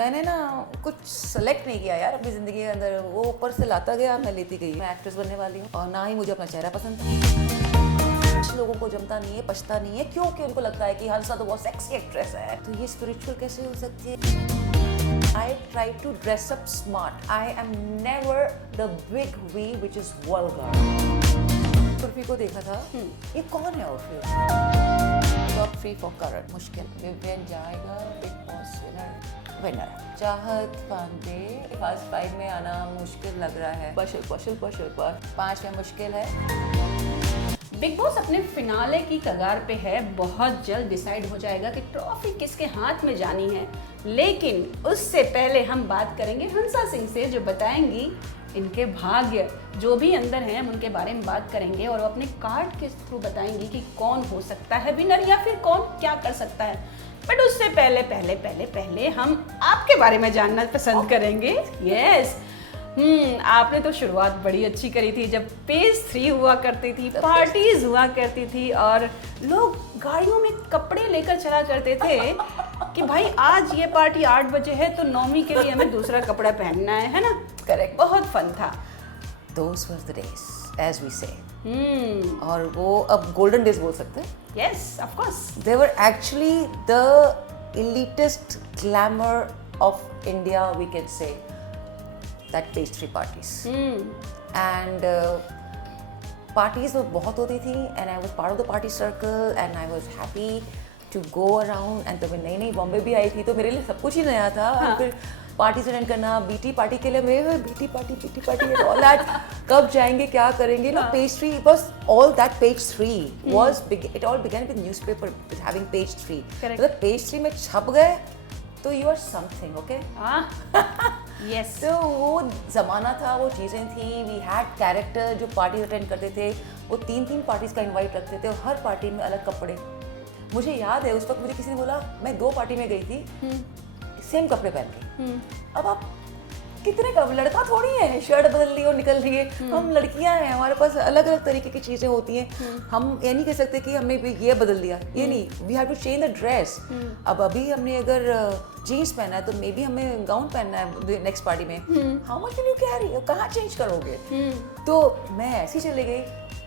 मैंने ना कुछ सेलेक्ट नहीं किया यार अपनी ज़िंदगी के अंदर, वो ऊपर से लाता गया, मैं लेती गई। मैं एक्ट्रेस बनने वाली हूँ और ना ही मुझे अपना चेहरा पसंद था। कुछ लोगों को जमता नहीं है, पछता नहीं है, क्योंकि उनको लगता है कि हंसा तो बहुत सेक्सी एक्ट्रेस है, तो ये स्पिरिचुअल कैसे हो सकती है। I try to dress up smart. I am never the big V which is vulgar. Urfi को देखा था, ये कौन है उर्फी? टॉप 3 फॉर करण मुश्किल। विवियन जाएगा, बिग बॉस विनर। चाहत पांडे फर्स्ट 5 में आना मुश्किल लग रहा है। पर 5 में मुश्किल है। बिग बॉस अपने फिनाले की कगार पे है, बहुत जल्द डिसाइड हो जाएगा कि ट्रॉफी किसके हाथ में जानी है। लेकिन उससे पहले हम बात करेंगे हंसा सिंह से, जो बताएंगी इनके भाग्य जो भी अंदर हैं, हम उनके बारे में बात करेंगे और वो अपने कार्ड के थ्रू बताएंगी कि कौन हो सकता है विनर या फिर कौन क्या कर सकता है। बट उससे पहले हम आपके बारे में जानना पसंद करेंगे। यस, आपने तो शुरुआत बड़ी अच्छी करी थी जब पेज 3 हुआ करती थी, पार्टीज हुआ करती थी और लोग गाड़ियों में कपड़े लेकर चला करते थे कि भाई आज ये पार्टी 8 बजे है तो 9वीं के लिए हमें दूसरा कपड़ा पहनना है ना। करेक्ट, बहुत फन था। Those were the days, as we say. और वो अब golden days बोल सकते हैं। Yes, of course. They were actually the elitist glamour of India, we can say. That pastry parties. And parties वो बहुत होती थी and I was part of the party circle and I was happy to go around and तब मैं नई बॉम्बे भी आई थी तो मेरे लिए सब कुछ ही नया था। और फिर पार्टीज अटेंड करना, बीटी पार्टी के लिए मेरे बीटी पार्टी ऑल दैट, कब जाएंगे क्या करेंगे ना। पेस्ट्री बस all that page 3 was it all began with newspaper having page 3। मतलब पेज 3 में छप गए तो you are something, okay. Yes, तो वो ज़माना था, वो चीज़ें थी। वी हैड कैरेक्टर जो पार्टी अटेंड करते थे, वो 3 पार्टीज़ का इनवाइट रखते थे और हर पार्टी में अलग कपड़े। मुझे याद है उस वक्त मुझे किसी ने बोला, मैं 2 पार्टी में गई थी सेम कपड़े पहन के। अब आप कितने कब लड़का थोड़ी है, शर्ट बदल ली और निकल रही है। हम लड़कियां हैं, हमारे पास अलग अलग तरीके की चीज़ें होती हैं। हम ये नहीं कह सकते कि हमने भी ये बदल दिया, ये नहीं। We have to change the dress. अब अभी हमने अगर जीन्स पहना है तो मे बी हमें गाउन पहनना है नेक्स्ट पार्टी में। How much will you carry, कहाँ चेंज करोगे। तो मैं ऐसी चली गई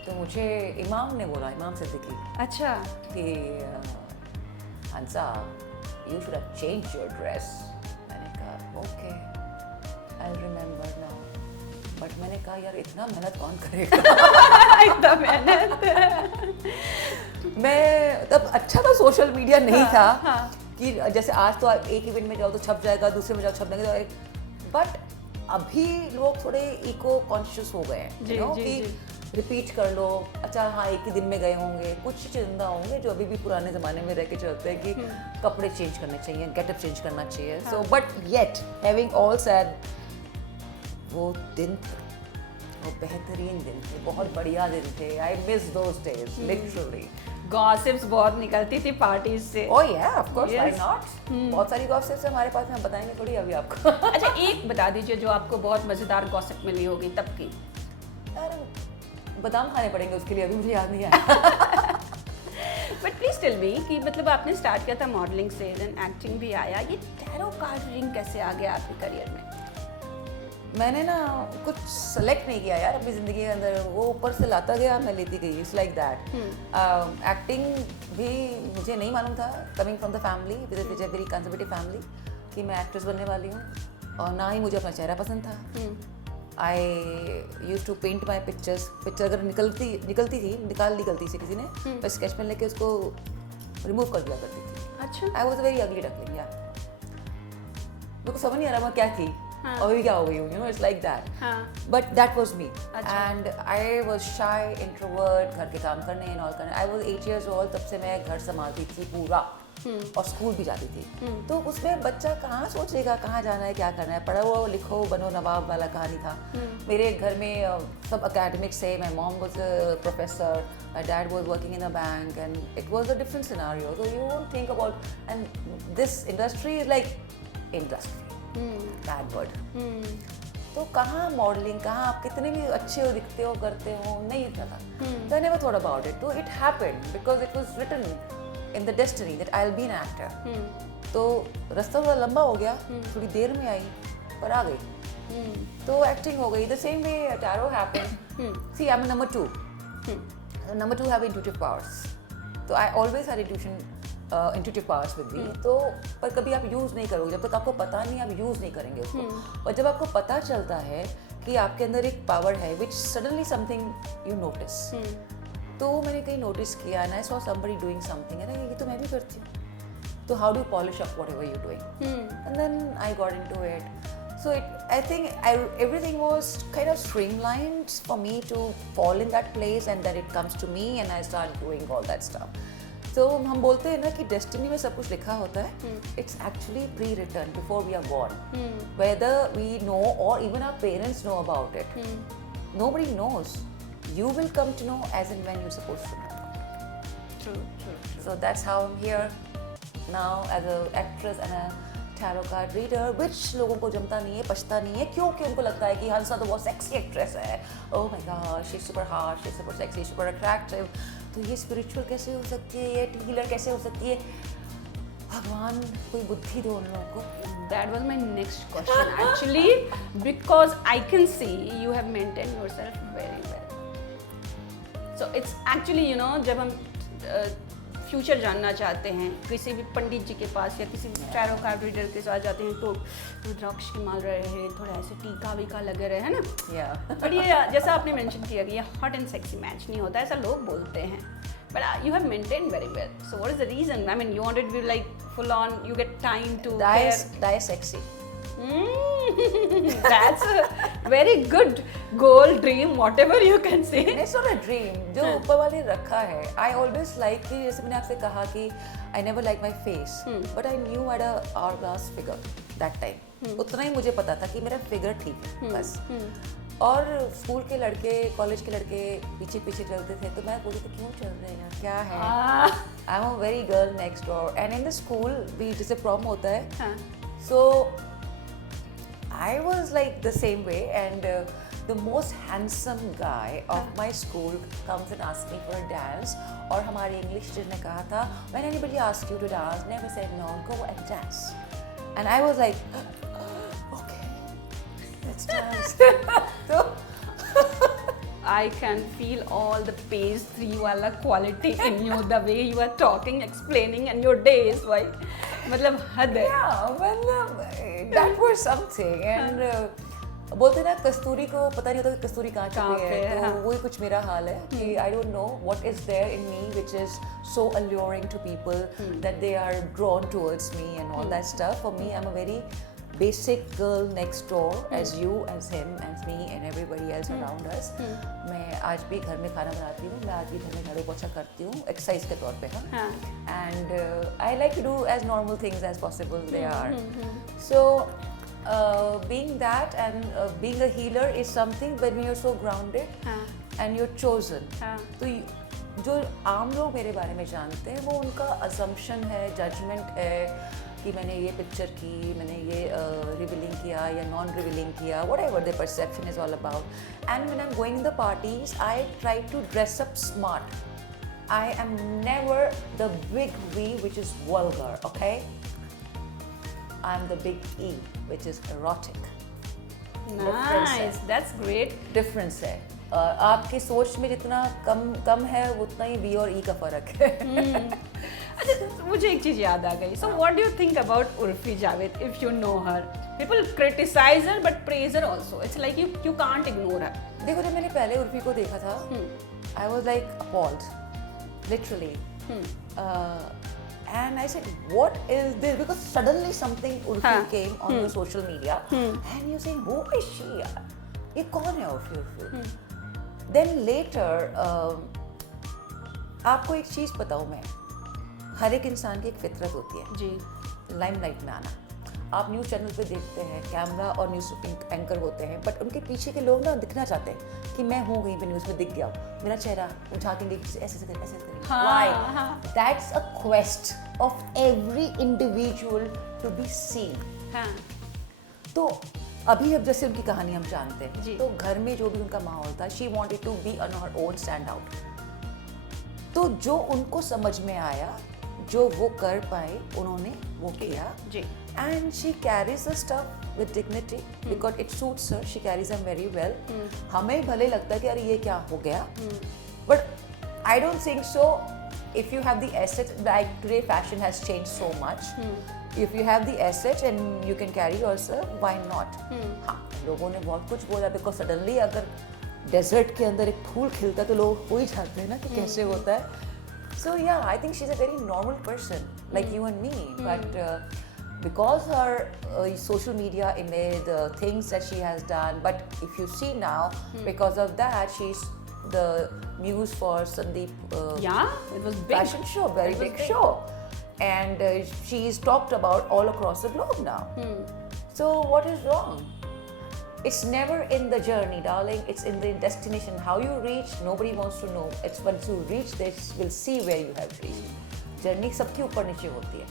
तो मुझे इमाम ने बोला, इमाम सिद्दीकी, अच्छा, कि हंसा you should have changed your dress. मैंने कहा okay, I'll remember now. But मैंने कहा यार इतना मेहनत कौन करेगा। इतना मेहनत। मैं तब अच्छा था, सोशल मीडिया नहीं था कि जैसे आज तो आप एक इवेंट में जाओ तो छप जाएगा, दूसरे में जाओ छप जाएगा। बट अभी लोग थोड़े इको कॉन्शियस हो गए हैं, जी, you know, जी, कि रिपीट कर लो। अच्छा हाँ, एक ही दिन में गए होंगे, कुछ जिंदा होंगे जो अभी भी पुराने ज़माने में रह के चलते हैं कि कपड़े चेंज करने चाहिए, गेटअप चेंज करना चाहिए। So but yet having all said, वो दिन थे, वो बेहतरीन दिन थे, बहुत बढ़िया दिन थे। I miss those days literally. Gossips बहुत निकलती थी पार्टीज से। ओह या, ऑफ कोर्स, व्हाई नॉट। बहुत सारी गॉसिप्स हमारे पास हैं, हम बताएंगे थोड़ी अभी आपको। अच्छा, एक बता दीजिए जो आपको बहुत मजेदार गॉसिप मिली होगी तब की। बादाम खाने पड़ेंगे उसके लिए, अभी मुझे याद नहीं आया। बट प्लीज टेल मी कि मतलब आपने स्टार्ट किया था मॉडलिंग से, देन एक्टिंग भी आया, ये टैरो कार्ड रीडिंग कैसे आ गया आपके करियर में? मैंने ना कुछ सेलेक्ट नहीं किया यार अपनी ज़िंदगी के अंदर, वो ऊपर से लाता गया, मैं लेती गई। It's like that. एक्टिंग भी मुझे नहीं मालूम था, coming from the family with a very conservative family, कि मैं एक्ट्रेस बनने वाली हूँ। और ना ही मुझे अपना चेहरा पसंद था। I use to paint my picture अगर निकलती थी, निकाल दी गलती से किसी ने, मैं स्केच पेन लेके उसको रिमूव कर दिया करती थी। अच्छा, I was a very ugly duckling यार। मेरे को समझ नहीं आ रहा मैं क्या थी और अभी क्या हो गई हूँ, you know, it's like that. But that was me and I was शाई, इंट्रोवर्ट, घर के काम करने एंड ऑल करने। आई वॉज 8 years old, तब से मैं घर संभालती थी पूरा और स्कूल भी जाती थी। तो उसमें बच्चा कहाँ सोचेगा कहाँ जाना है, क्या करना है, पढ़ो लिखो बनो नवाब वाला कहानी था। मेरे घर में सब अकेडमिक्स से, my mom was a professor, my dad was working in a bank and it was a different scenario. So you won't think about, and this industry is like industry, bad word. तो कहाँ modelling, कहाँ आप कितने भी अच्छे हो, दिखते हो, करते हो, नहीं इतना था। So I never thought about it. So it happened because it was written in the destiny that I'll be an actor. तो रास्ता थोड़ा लंबा हो गया, थोड़ी देर में आई पर आ गई, तो एक्टिंग हो गई। The same way tarot happened. See I am number 2, number 2 have intuitive powers, तो I always had intuitive powers with me. तो पर कभी आप यूज़ नहीं करोगे, जब तक आपको पता नहीं, आप यूज़ नहीं करेंगे उसको। और जब आपको पता चलता है कि आपके अंदर एक पावर है which suddenly something you notice, तो मैंने कहीं नोटिस किया and I saw somebody doing something, अरे ये तो मैं भी करती हूँ, तो how do polish up whatever you doing, and then I got into it. So I think everything was kind of streamlined for me to fall in that place, and then it comes to me and I start doing all that stuff. So हम बोलते हैं ना कि destiny में सब कुछ लिखा होता है, it's actually pre-written before we are born, whether we know or even our parents know about it. Nobody knows. You will come to know as and when you're supposed to know. True. So that's how I'm here now as an actress and a tarot card reader, which लोगों को जमता नहीं है, पछता नहीं है, क्योंकि उनको लगता है कि हंसा तो बहुत सेक्सी एक्ट्रेस है, oh my God she is super hot, she is super sexy, super attractive, तो ये स्पिरिचुअल कैसे हो सकती है, ये हीलर कैसे हो सकती है। भगवान कोई बुद्धि दो उन लोगों को। That was my next question actually, because I can see you have maintained yourself very well. So it's actually, you know, जब हम फ्यूचर जानना चाहते हैं किसी भी पंडित जी के पास या किसी भी टैरो कार्ड रीडर के साथ जाते हैं, तो रुद्राक्ष की माल रहे हैं, थोड़ा ऐसे टीका वीका लगे रहे, है ना। बट ये जैसा आपने मेंशन किया कि ये हॉट एंड सेक्सी मैच नहीं होता, ऐसा लोग बोलते हैं, but you have maintain very well. So what is the reason? I mean you wanted to be like full on, you get time to die sexy. That's a very good goal, dream, whatever you can say. It's not a dream, जो ऊपर वाले रखा है। I always like कि जैसे मैंने आपसे कहा कि I never like my face, but I knew I had a hourglass figure that time. उतना ही मुझे पता था कि मेरा फिगर ठीक है बस। और स्कूल के लड़के, कॉलेज के लड़के पीछे पीछे चलते थे, तो मैं बोली तो क्यों चल रहे हैं, क्या है। I am a very girl next door, and in the school भी जैसे प्रॉम होता है, सो I was like the same way, and the most handsome guy of my school comes and asks me for a dance. और हमारी English teacher ने कहा था, when anybody asks you to dance, never said no, go and dance. And I was like, okay, let's dance. So I can feel all the page 3 वाला quality in you, the way you are talking, explaining, and your days, why? मतलब हद है। Yeah, well, that was something, and बोलते ना कस्तूरी को पता नहीं होता कि कस्तूरी कहाँ छुपी है, तो वही कुछ मेरा हाल है कि I don't know what is there in me which is so alluring to people that they are drawn towards me and all that stuff. For me, I'm a very basic girl next door, as you, as him, as me, and everybody else around us. मैं आज भी घर में खाना बनाती हूँ, मैं आज भी घर में झाड़ू पोछा करती हूँ, एक्सरसाइज के तौर पे हाँ, and I like to do as normal things as possible they are. So being that and being a healer is something when you're so grounded and you're chosen. तो जो आम लोग मेरे बारे में जानते हैं वो उनका assumption है, judgment है कि मैंने ये पिक्चर की, मैंने ये रिवीलिंग किया या नॉन रिवीलिंग किया, whatever their perception is all about. And when I'm going in the parties, I try to dress up smart. I am never the big V which is vulgar, okay? I'm the big E which is erotic. Nice, that's great. Difference है। आपकी सोच में जितना कम है उतना ही V और E का फर्क है। अच्छा, मुझे एक चीज याद आ गई। So what do you think about Urfi Javed if you know her? People criticize her but praise her also. It's like you can't ignore her. देखो जब मैंने पहले उर्फी को देखा था, I was like appalled, literally. And I said, what is this? Because suddenly something Urfi came on the social media, and you're saying, who is she? ये कौन है उर्फी? Then later, आपको एक चीज़ बताऊँ मैं, हर एक इंसान की एक फितरत होती है जी, लाइमलाइट में आना। आप न्यूज़ चैनल पे देखते हैं कैमरा और न्यूज़ एंकर होते हैं, बट उनके पीछे के लोग ना दिखना चाहते हैं कि मैं हूँ कहीं पे न्यूज़ में दिख गया, मेरा चेहरा उठा के ऐसे ऐसे करें। Why? That's a quest of every individual to be seen. तो अभी अब जैसे उनकी कहानी हम जानते हैं, तो घर में जो भी उनका माहौल था, she wanted to be on her own stand out. तो जो उनको समझ में आया, जो वो कर पाए, उन्होंने वो किया जी and she carries the stuff with dignity because it suits her. She carries them very well. हमें भले लगता है कि अरे ये क्या हो गया, but I don't think so. If you have the asset, like today fashion has changed so much. If you have the asset and you can carry yourself, why not? हाँ, लोगों ने बहुत कुछ बोला because suddenly अगर desert के अंदर एक फूल खिलता है तो लोग हो ही जाते हैं ना कि कैसे होता है. So yeah, I think she's a very normal person like you and me, but because her social media image, the things that she has done, but if you see now, because of that, she's the muse for Sandeep yeah, it was big fashion show, very big show, and she's talked about all across the globe now. So what is wrong? It's never in the journey, darling. It's in the destination. How you reach, nobody wants to know. It's once you reach, they will see where you have reached. Journey सबके ऊपर नीचे होती है.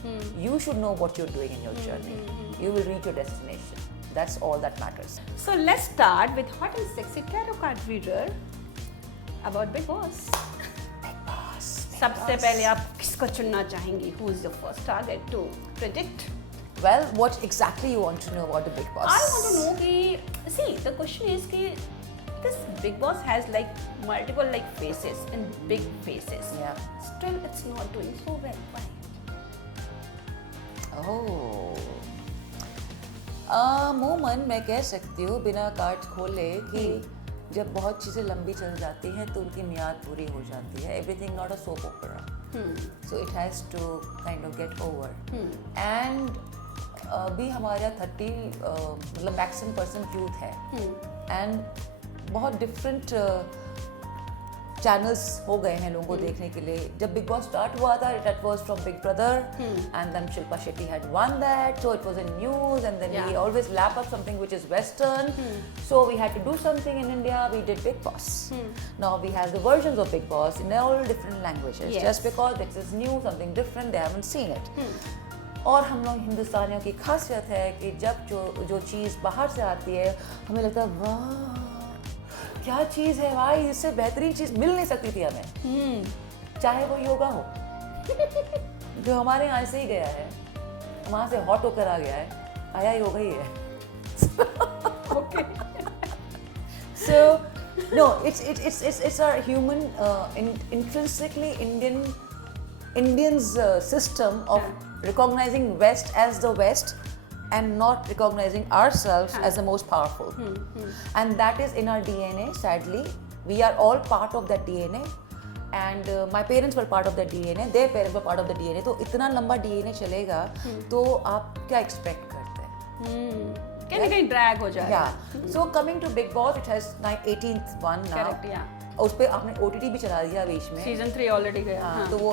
You should know what you're doing in your journey. You will reach your destination. That's all that matters. So let's start with hot and sexy tarot card reader about Big Boss. Big Boss. सबसे पहले आप किसको चुनना चाहेंगी? Who is your first target to predict? Well, what exactly you want to know about the Big Boss? I want to know कि see the question is कि this Big Boss has like multiple like faces and big faces. Yeah. Still, it's not doing so well. Why? Oh. अमूमन मैं कह सकती हूँ बिना card खोले कि जब बहुत चीज़ें लंबी चल जाती हैं तो उनकी मियाद पूरी हो जाती है. Everything not a soap opera. So it has to kind of get over. And अभी हमारा 30 मतलब मैक्सिमम % यूथ है एंड बहुत डिफरेंट चैनल्स हो गए हैं लोगों को देखने के लिए. जब बिग बॉस स्टार्ट हुआ था that was from Big Brother and then Shilpa Shetty had one that so it was in news and then we always lap up something which is western so we had to do something in India. We did Bigg Boss. Now we have the versions of Bigg Boss in all different languages just because this is new something different they haven't seen it. और हम लोग हिंदुस्तानियों की खासियत है कि जब जो चीज़ बाहर से आती है हमें लगता है वाह क्या चीज़ है भाई, इससे बेहतरीन चीज़ मिल नहीं सकती थी हमें. चाहे वो योगा हो जो हमारे यहाँ से ही गया है, वहाँ से हॉट होकर आ गया है, आया योगा ही है. So no, it's our human intrinsically Indians system of recognizing West as the West and not recognizing ourselves as the most powerful. And that is in our DNA, sadly. We are all part of that DNA. And my parents were part of that DNA. Their parents were part of the DNA. तो इतना लंबा DNA चलेगा तो आप क्या expect करते हैं? कहीं कहीं drag हो जाएगा. Yeah. So coming to Big Boss, it has 18th one now. Correct, yeah. उस पे आपने OTT भी चला दिया बीच में. Season 3 ऑलरेडी गया. हाँ, तो वो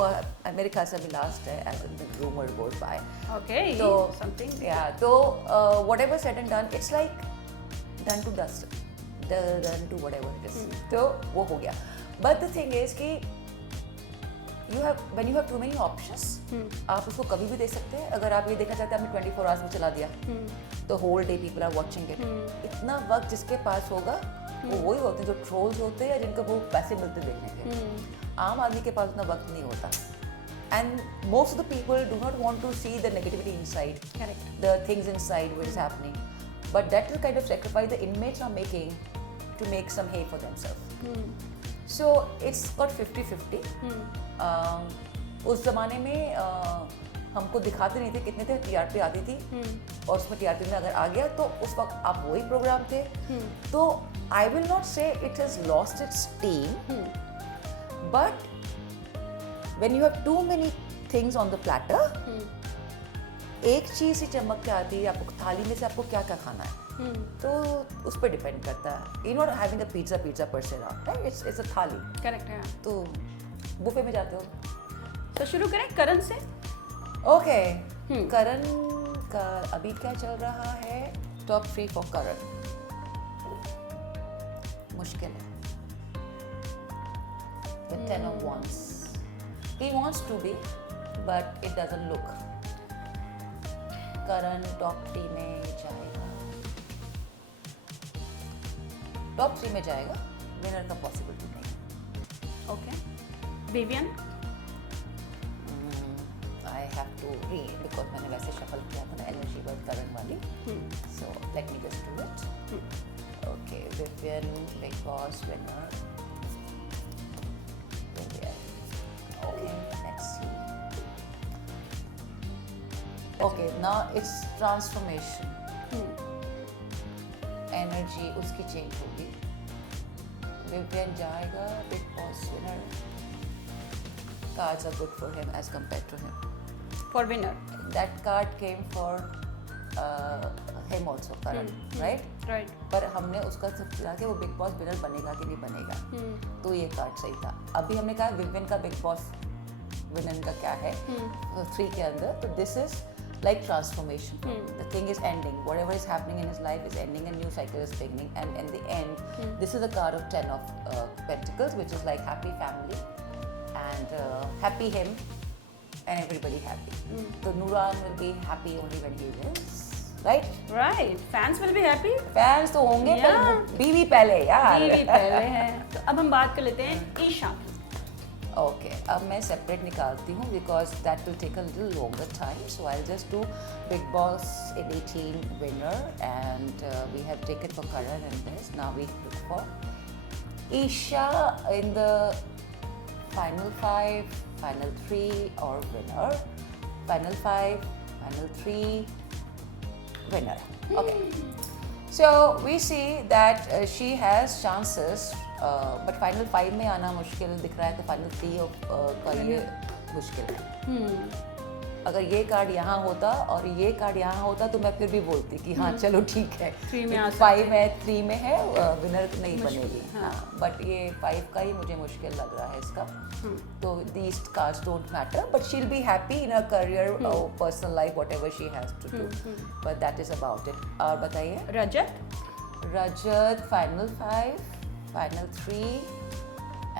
मेरे ख्याल से अभी लास्ट है as the rumor goes by. Okay. तो something. Yeah. तो whatever said and done, it's like done to dust, done to whatever it is. तो वो हो गया. But the thing is कि when you have too many options, आप उसको कभी भी देख सकते हैं. अगर आप ये देखना चाहते हैं आपने 24 hours में चला दिया तो whole day people are watching it. इतना वक्त जिसके पास होगा वो वही होते हैं जो ट्रोल्स होते हैं या जिनको वो पैसे मिलते देखने के. आम आदमी के पास उतना वक्त नहीं होता. And most of the people do not want to see the negativity inside. Correct. The things inside what is happening. But that is kind of sacrifice the inmates are making to make some hay for themselves. So it's got 50-50. उस ज़माने में हमको दिखाते नहीं थे कितने थे. TRP आती थी और उसमें TRP में अगर आ गया तो उस वक्त आप वही प्रोग्राम थे. तो I will not say it has lost its steam, but when you have too many things on the platter, एक चीज़ ही चमक के आती है. आपको थाली में से आपको क्या क्या खाना है तो उस पर डिपेंड करता है. You're not having a pizza per se now, right? It's a थाली. Correct है. तो बुफे में जाते हो. तो शुरू करें करण से. ओके. करण का अभी क्या चल रहा है? टॉप 3 फॉर करण. मुश्किल है. The 10 of Wands. He wants to be, but it doesn't look. Karan top 3 में जाएगा. टॉप 3 में जाएगा. विनर का पॉसिबिलिटी नहीं. Okay. Vivian. I have to to read because मैंने वैसे shuffle किया था ना energy with Karan वाली. So let me just do it. Okay, Vivian, Big Boss winner. Vivian. Okay, let's see. Okay, now it's transformation. Energy उसकी change होगी. Vivian जाएगा, Big Boss winner. Cards are good for him as compared to him. For winner. That card came for him also, Karan, right? Right. पर हमने उसका सिर्फ किया कि वो बिग बॉस विनर बनेगा कि नहीं बनेगा, तो ये कार्ड सही था. अभी हमने कहा विवियन का बिग बॉस विनर का क्या है, तो 3 के अंदर, तो this is like transformation. The thing is ending. Whatever is happening in his life is ending. A new cycle is beginning. And in the end, this is a card of 10 of Pentacles, which is like happy family and happy him and everybody happy. So Nuran will be happy only when he wins. Right? Right. Fans will be happy. Fans तो होंगे पर बीवी पहले यार. बीवी पहले है. तो अब हम बात कर लेते हैं ईशा. Okay, अब मैं separate निकालती हूँ because that will take a little longer time. So I'll just do Big Boss in 18 winner and we have taken for Karan and this. Now we look for Isha in the final 5, final 3 or winner. Final 5, final 3, winner. Okay. So we see that she has chances. But final 5 में आना मुश्किल दिख रहा है, तो final 3 का ये मुश्किल है. अगर ये कार्ड यहाँ होता और ये कार्ड यहाँ होता तो मैं फिर भी बोलती कि हाँ चलो ठीक है, 5 में 3 में है, विनर नहीं बनेगी. बट ये 5 का ही मुझे मुश्किल लग रहा है इसका. तो these cards don't matter, but she'll be happy in her career or personal life, whatever she has to do. But that is about it. और बताइए. रजत final 5, final 3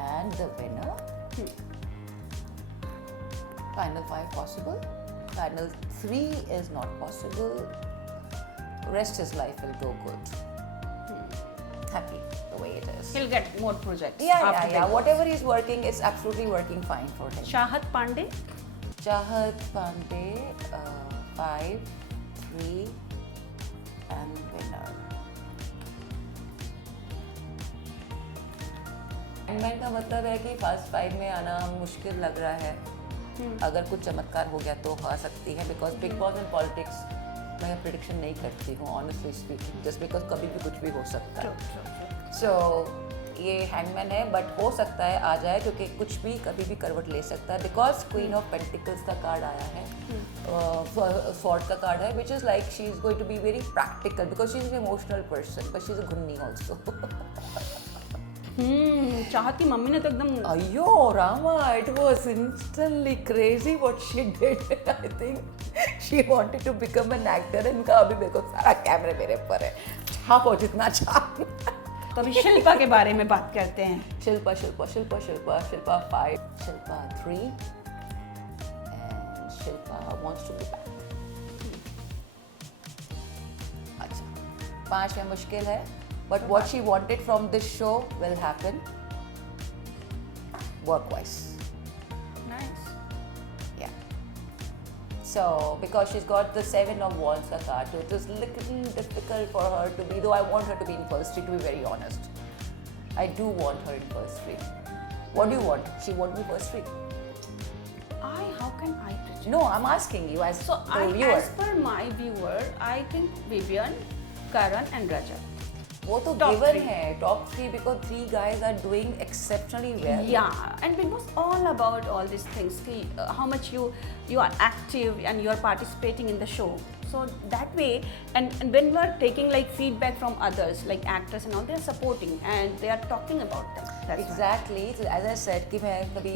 and the winner. Final 5 possible, final 3 is not possible. Rest his life will go good. Happy the way it is. He'll get more projects. Yeah. Whatever he's working is absolutely working fine for him. Chahat Pandey. 5, 3 and winner. Hangman का मतलब है कि first 5 में आना मुश्किल लग रहा है. अगर कुछ चमत्कार हो गया तो आ सकती है, because big Boss in politics मैं प्रिडिक्शन नहीं करती हूँ ऑनेस्टली स्पीकिंग, जस्ट बिकॉज कभी भी कुछ भी हो सकता है. सो ये हैंगमैन है, बट हो सकता है आ जाए, क्योंकि कुछ भी कभी भी करवट ले सकता है. बिकॉज क्वीन ऑफ पेंटिकल्स का कार्ड आया है, स्वॉर्ड का कार्ड है, which is like she is going to be very practical, because she is an emotional person, but she is a घुन्नी ऑल्सो. चाहत की मम्मी ने तो एकदम अयो Rama, it was instantly crazy what she did. I think she wanted to become an actor and कहा अभी मेरे को सारा कैमरे मेरे पर है, छापो जितना छाप. तो अभी शिल्पा के बारे में बात करते हैं. Shilpa 5, Shilpa 3 and Shilpa wants to be back. अच्छा, 5 में मुश्किल है. But what she wanted from this show will happen work-wise. Nice. Yeah. So, because she's got the 7 of Wands card, so it is little difficult for her to be, though I want her to be in first 3, to be very honest. I do want her in first 3. What do you want? She won't be first 3. How can I predict? No, I'm asking you as the viewer. As per my viewer, I think Vivian, Karan and Rajat. वो तो given है top 3 because 3 guys are doing exceptionally well. Yeah, and it was all about all these things. How much you are active and you are participating in the show. So that way, and when we are taking like feedback from others, like actors and all, they are supporting and they are talking about them. That's exactly. So as I said कि मैं कभी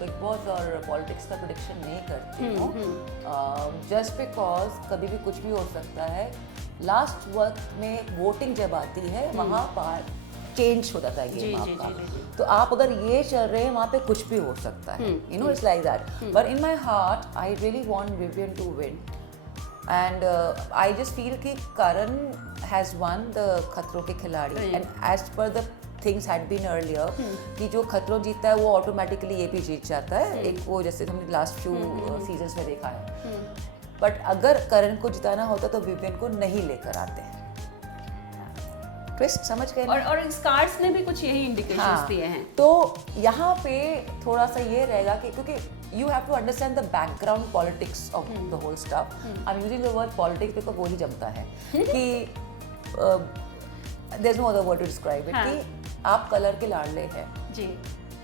Big Boss और politics का prediction नहीं करती हूँ. Just because कभी भी कुछ भी हो सकता है. लास्ट वक्त में वोटिंग जब आती है वहाँ पर चेंज हो जाता है गेम आपका. तो आप अगर ये चल रहे हैं वहाँ पे कुछ भी हो सकता है. You know, it's like that. But in my heart I really want Vivian to win, and I just feel कि करण हैज वन द खतरों के खिलाड़ी, and as per the things had been earlier कि जो खतरों जीतता है वो ऑटोमेटिकली ये भी जीत जाता है, एक वो जैसे हमने लास्ट फ्यू सीजन्स में देखा है। बट अगर करण को जिताना होता तो विवियन को नहीं लेकर आते। ट्विस्ट समझ गए? और स्टार्स ने भी कुछ यही इंडिकेशंस दिए हैं। तो यहाँ पे थोड़ा सा ये रहेगा कि क्योंकि you have to understand the background politics of the whole stuff. I'm using the word politics because वो ही जमता है कि there's no other word to describe it कि आप कलर के लाडले हैं जी,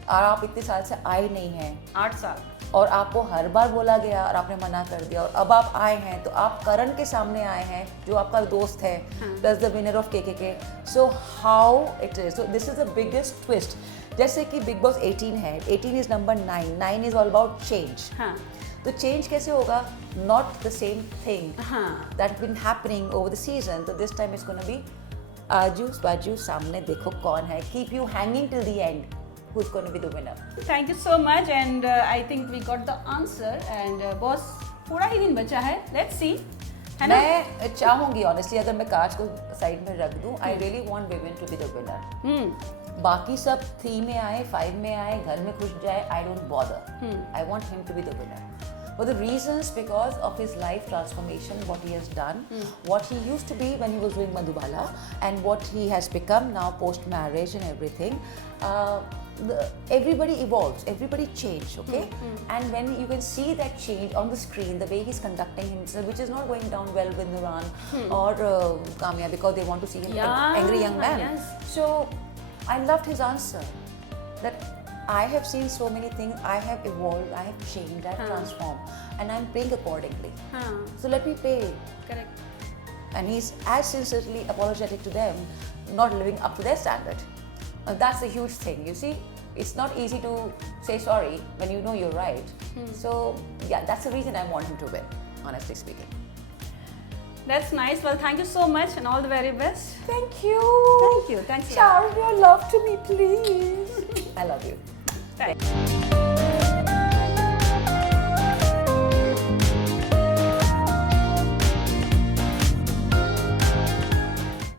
और आप इतने साल से आए नहीं हैं, 8 साल, और आपको हर बार बोला गया और आपने मना कर दिया, और अब आप आए हैं तो आप करण के सामने आए हैं जो आपका दोस्त है, plus the winner of KKK। So how it is, so this is the biggest twist. जैसे कि बिग बॉस 18 है, 18 is number 9, 9 is all about change. तो चेंज कैसे होगा? Not the same thing that been happening over the season. तो this time is gonna be आजू बाजू सामने देखो कौन है, keep you hanging till the end, who's going to be the winner. Thank you so much and I think we got the answer and boss पूरा ही दिन बचा है, let's see, है ना? मैं चाहूँगी honestly अगर मैं कांच को साइड में रख दूँ, I really want Vivian to be the winner. बाकी सब 3 में आए, 5 में आए, घर में घुस जाए, I don't bother. I want him to be the winner. For the reasons because of his life transformation, what he has done, what he used to be when he was doing Madhubala, and what he has become now post marriage and everything. Everybody evolves, everybody changes, okay? And when you can see that change on the screen, the way he's conducting himself, which is not going down well with Nuran or Kamya, because they want to see him angry young man. Yes. So I loved his answer that I have seen so many things, I have evolved, I have changed, I have transformed, and I'm playing accordingly. So let me play. Correct. And he's as sincerely apologetic to them, not living up to their standard. That's a huge thing, you see. It's not easy to say sorry when you know you're right. So yeah, that's the reason I want him to win, honestly speaking. That's nice. Well, thank you so much and all the very best. Thank you. Thank you. Thanks a lot. Shower your love to me, please. I love you. Thanks.